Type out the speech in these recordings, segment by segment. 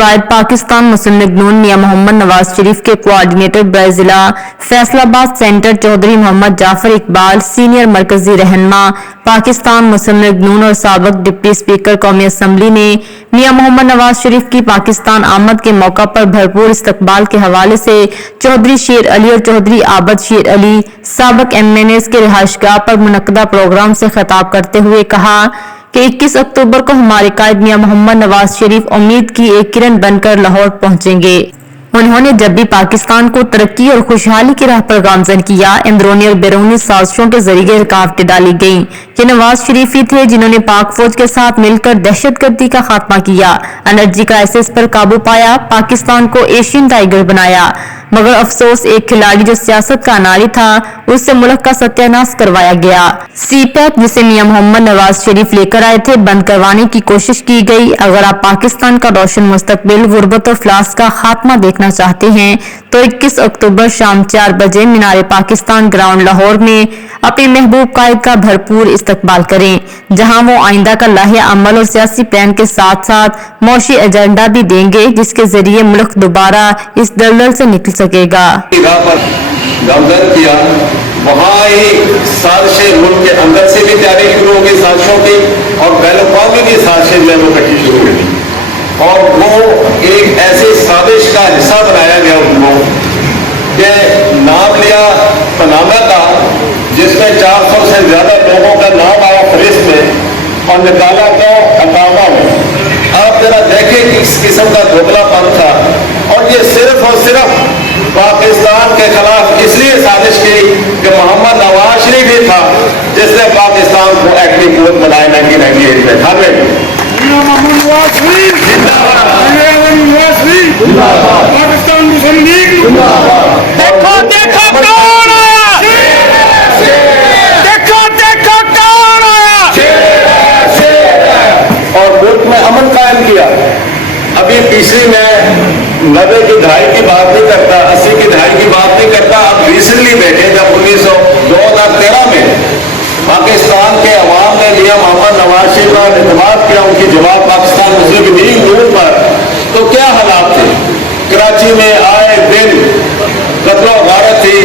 قائد پاکستان مسلم league نون میاں محمد نواز شریف کے coordinator برائے ضلع فیصل آباد سینٹر چودھری محمد جعفر اقبال، سینئر مرکزی رہنما پاکستان مسلم لیگ نون اور سابق ڈپٹی اسپیکر قومی اسمبلی نے میاں محمد نواز شریف کی پاکستان آمد کے موقع پر بھرپور استقبال کے حوالے سے چودھری شیر علی اور چودھری عابد شیر علی سابق MNAs کے رہائش گاہ پر منعقدہ پروگرام سے خطاب کرتے ہوئے کہا کہ 21 اکتوبر کو ہمارے قائد میاں محمد نواز شریف امید کی ایک کرن بن کر لاہور پہنچیں گے۔ انہوں نے جب بھی پاکستان کو ترقی اور خوشحالی کی راہ پر گامزن کیا، اندرونی اور بیرونی سازشوں کے ذریعے رکاوٹیں ڈالی گئیں۔ یہ نواز شریف ہی تھے جنہوں نے پاک فوج کے ساتھ مل کر دہشت گردی کا خاتمہ کیا، انرجی کرائسس پر قابو پایا، پاکستان کو ایشین ٹائیگر بنایا، مگر افسوس ایک کھلاڑی جو سیاست کا اناری تھا اس سے ملک کا ستیہ ناش کروایا گیا۔ سی پیک جسے میاں محمد نواز شریف لے کر آئے تھے بند کروانے کی کوشش کی گئی۔ اگر آپ پاکستان کا روشن مستقبل، غربت اور افلاس کا خاتمہ دیکھنا چاہتے ہیں تو 21 اکتوبر شام 4 بجے مینار پاکستان گراؤنڈ لاہور میں اپنے محبوب قائد کا بھرپور استقبال کریں، جہاں وہ آئندہ کا لائحہ عمل اور سیاسی پلان کے ساتھ ساتھ معاشی ایجنڈا بھی دیں گے جس کے ذریعے ملک دوبارہ اس دلدل سے نکل سکے گا۔ گامزن کیا وہاں ہی سازشیں ملک کے اندر سے بھی تیاری شروع ہوگی سازشوں کی، اور بین الاقوامی کی سازشیں جو ہے وہ کٹی شروع ہوگی، اور وہ ایک ایسی سازش کا حصہ بنایا گیا ان کو کہ نام لیا پناما کا، جس میں 400 سے زیادہ لوگوں کا نام آیا فہرست میں، اور نکالا گیا اٹاوا میں۔ آپ ذرا دیکھیں کہ اس قسم کا دھوکھلا پن تھا، اور یہ صرف اور صرف پاکستان کے خلاف اس لیے سازش کی کہ محمد نواز شریف ہی تھا جس نے پاکستان کو ایٹمی قوت بنائے 1998 میں۔ پاکستان مسلم لیگ دیکھو دیکھو کون آیا، دیکھو دیکھو کون آیا، اور ملک میں امن قائم کیا۔ ابھی تیسری میں 90 کی دہائی کی بات نہیں کرتا، 80 کی دہائی کی بات نہیں کرتا، اب ریسنٹلی دیکھیں جب 2013 میں پاکستان کے عوام نے میاں محمد نواز شریف کا اعتماد کیا ان کی جواب پاکستان مسلم لیگ نون پر، تو کیا حالات تھے؟ کراچی میں آئے دن قتل و غارت تھی،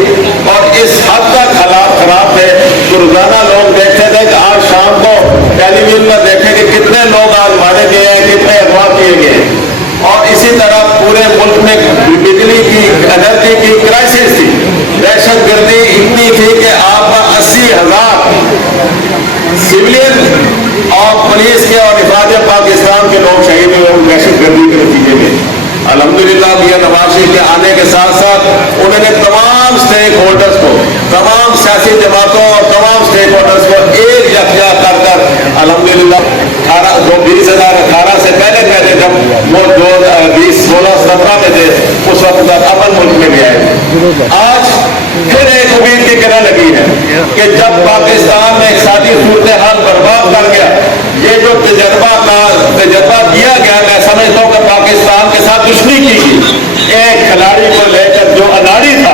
اور اس حد تک حالات خراب تھے کہ روزانہ لوگ دیکھتے تھے کہ آج شام کو ٹیلی ویژن پر دیکھیں کہ کتنے لوگ آج مارے گئے ہیں، کتنے اغوا کیے گئے، اور اسی طرح پورے ملک میں بجلی کی انرجی کی کرائسس تھی، دہشت گردی اتنی تھی کہ آپ کا 80,000 سویلین اور پولیس کے اور حفاظت پاکستان کے لوگ شہید ہوئے ان دہشت گردی کے نتیجے میں۔ الحمدللہ میاں نواز شریف کے آنے کے ساتھ ساتھ انہوں نے تمام سٹیک ہولڈرز کو، تمام سیاسی جماعتوں اور تمام سٹیک ہولڈرز کو ایک یکجا کر الحمدللہ 2018 سے پہلے جب وہ 2016-17 میں تھے اس وقت تک امن ملک میں بھی آئے۔ آج پھر ایک امید کی کرن لگی ہے کہ جب پاکستان میں اقتصادی صورتحال برباد کر گیا، یہ جو تجربہ کیا گیا، میں سمجھتا ہوں کہ پاکستان کے ساتھ دشمنی کی گئی، ایک کھلاڑی کو لے کر جو اناڑی تھا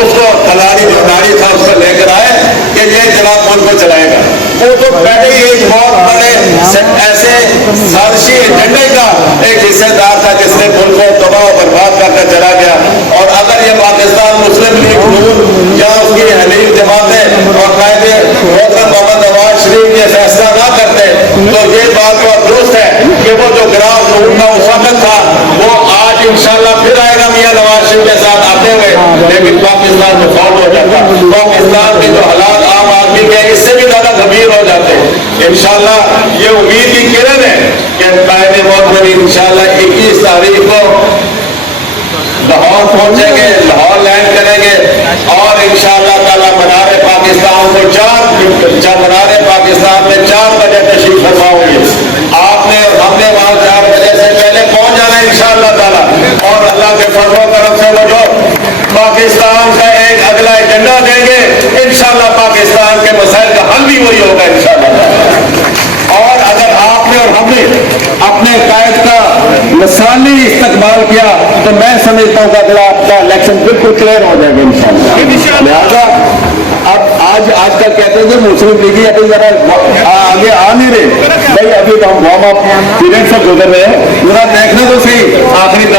اس کو کھلاڑی جو اناڑی تھا اس کو لے کر آئے کہ یہ جناب ملک کو چلائے گا۔ وہ تو پہلے ہی ایک بہت بڑے ایسے سازشی ایجنڈے کا ایک حصے دار تھا جس نے ملک کو تباہ و برباد کر کے چلا گیا، اور اگر یہ پاکستان مسلم لیگ نون یا اس کی حلیف جماعتیں اور قائد محترم محمد نواز شریف یہ فیصلہ نہ کرتے تو یہ بات بہت درست ہے کہ وہ جو گراف نون کا اس وقت تھا وہ آج انشاءاللہ پھر آئے گا میاں نواز شریف کے ساتھ آتے ہوئے، لیکن پاکستان میں فوت ہو جاتا، پاکستان کے جو حالات عام آدمی کے اس سے بھی زیادہ گھبیر ہو جاتے۔ انشاءاللہ یہ امید کی کرن ہے کہ قائد محترم انشاءاللہ 21 تاریخ کو لاہور پہنچیں گے، لاہور لینڈ کریں گے، اور انشاءاللہ تعالی منار پاکستان کو منار پاکستان میں 4 بجے تشریف فرما ہوگی۔ آپ نے اور ہم نے وہاں 4 بجے سے پہلے پہنچ جانا ہے انشاءاللہ تعالی، اور اللہ کے فضل و کرم سے وہ جو پاکستان کا ایک اگلا ایجنڈا دیں گے انشاءاللہ پاکستان کے مسائل کا حل بھی وہی ہوگا انشاءاللہ۔ اور اگر آپ نے اور ہم نے اپنے قائد کا مثالی استقبال کیا تو میں سمجھتا ہوں کہ اگلا آپ کا الیکشن بالکل کلیئر ہو جائے گا انشاءاللہ۔ لہٰذا اب آج کل کہتے ہیں کہ مسلم لیگی ابھی ذرا آگے آ نہیں رہے، بھائی ابھی تو ہم وارم اپ پیریڈ سے گزر رہے ہیں، ذرا دیکھنا تو صحیح آپ